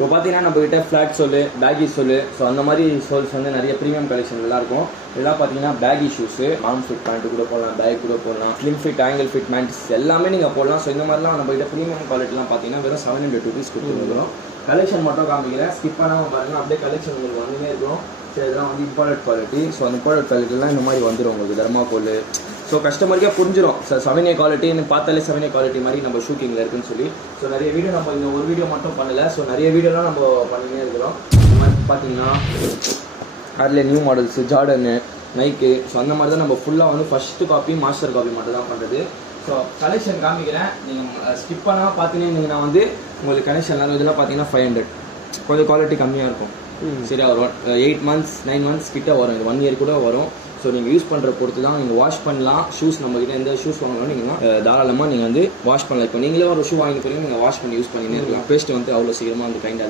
இப்போ பார்த்தீங்கன்னா நம்மகிட்ட ஃப்ளாட் சோலு, பேகி சோலு, ஸோ அந்த மாதிரி சோல்ஸ் வந்து நிறைய ப்ரீமியம் கலெக்ஷன்லாம் இருக்கும். இதெல்லாம் பார்த்தீங்கன்னா baggy shoes, arm fit pant கூட போடலாம், பேக் கூட போடலாம், ஸ்லிம் ஃபிட், ஆங்கிள் ஃபிட் மேண்ட்ஸ் எல்லாமே நீங்கள் போடலாம். ஸோ இந்த மாதிரிலாம் நம்மகிட்ட ப்ரீமியம் குவாலிட்டிலாம் பார்த்தீங்கன்னா வெறும் 700 rupees கொடுத்துருக்கிறோம். கலெக்ஷன் மட்டும் காமிக்கிறேன், ஸ்கிப் பண்ணாமல் பாருங்கள். அப்படியே கலெக்ஷன் உங்களுக்கு வந்துமே இருக்கும். ஸோ இதெல்லாம் வந்து இம்பார்ட்டட் குவாலிட்டி. ஸோ அந்த இம்பார்ட்டட் குவாலிட்டிலாம் இந்த மாதிரி வந்துடும் உங்களுக்கு தர்மாகோல். ஸோ கஸ்டமருக்கே புரிஞ்சிடும் சார் 7A குவாலிட்டின்னு பார்த்தாலே 7A குவாலிட்டி மாதிரி நம்ம ஷூக்கிங்கில் இருக்குன்னு சொல்லி. ஸோ நிறைய வீடியோ நம்ம இந்த ஒரு வீடியோ மட்டும் பண்ணலை, ஸோ நிறைய வீடியோலாம் நம்ம பண்ணினே இருக்கிறோம். இந்த மாதிரி பார்த்தீங்கன்னா அதில் நியூ மாடல்ஸு, ஜார்டனு, நைக்கு, ஸோ அந்த மாதிரி தான் நம்ம ஃபுல்லாக வந்து ஃபஸ்ட்டு காப்பி, மாஸ்டர் காப்பி மட்டும் தான் பண்ணுறது. ஸோ கலெக்ஷன் காமிக்கிறேன், நீங்கள் ஸ்கிப் பண்ணாமல் பார்த்துனே இருந்தீங்கன்னா வந்து உங்களுக்கு கலெக்ஷன்லாம் இதெல்லாம் பார்த்தீங்கன்னா 500 கொஞ்சம் குவாலிட்டி கம்மியாக இருக்கும். சரியா வரும். 8 months 9 months கிட்ட வரும், இது 1 year கூட வரும். ஸோ நீங்கள் யூஸ் பண்ணுற பொறுத்து தான் நீங்கள் வாஷ் பண்ணலாம். ஷூஸ் நம்மகிட்ட எந்த ஷூஸ் வாங்கலாம் நீங்கள் தாராளமாக நீங்கள் வந்து வாஷ் பண்ணலாம். இப்போ நீங்களே ஒரு ஷூ வாங்கி போய் நீங்கள் வாஷ் பண்ணி யூஸ் பண்ணினே இருக்கலாம். பேஸ்ட் வந்து அவ்வளோ சீக்கிரமாக வந்து கைண்டாக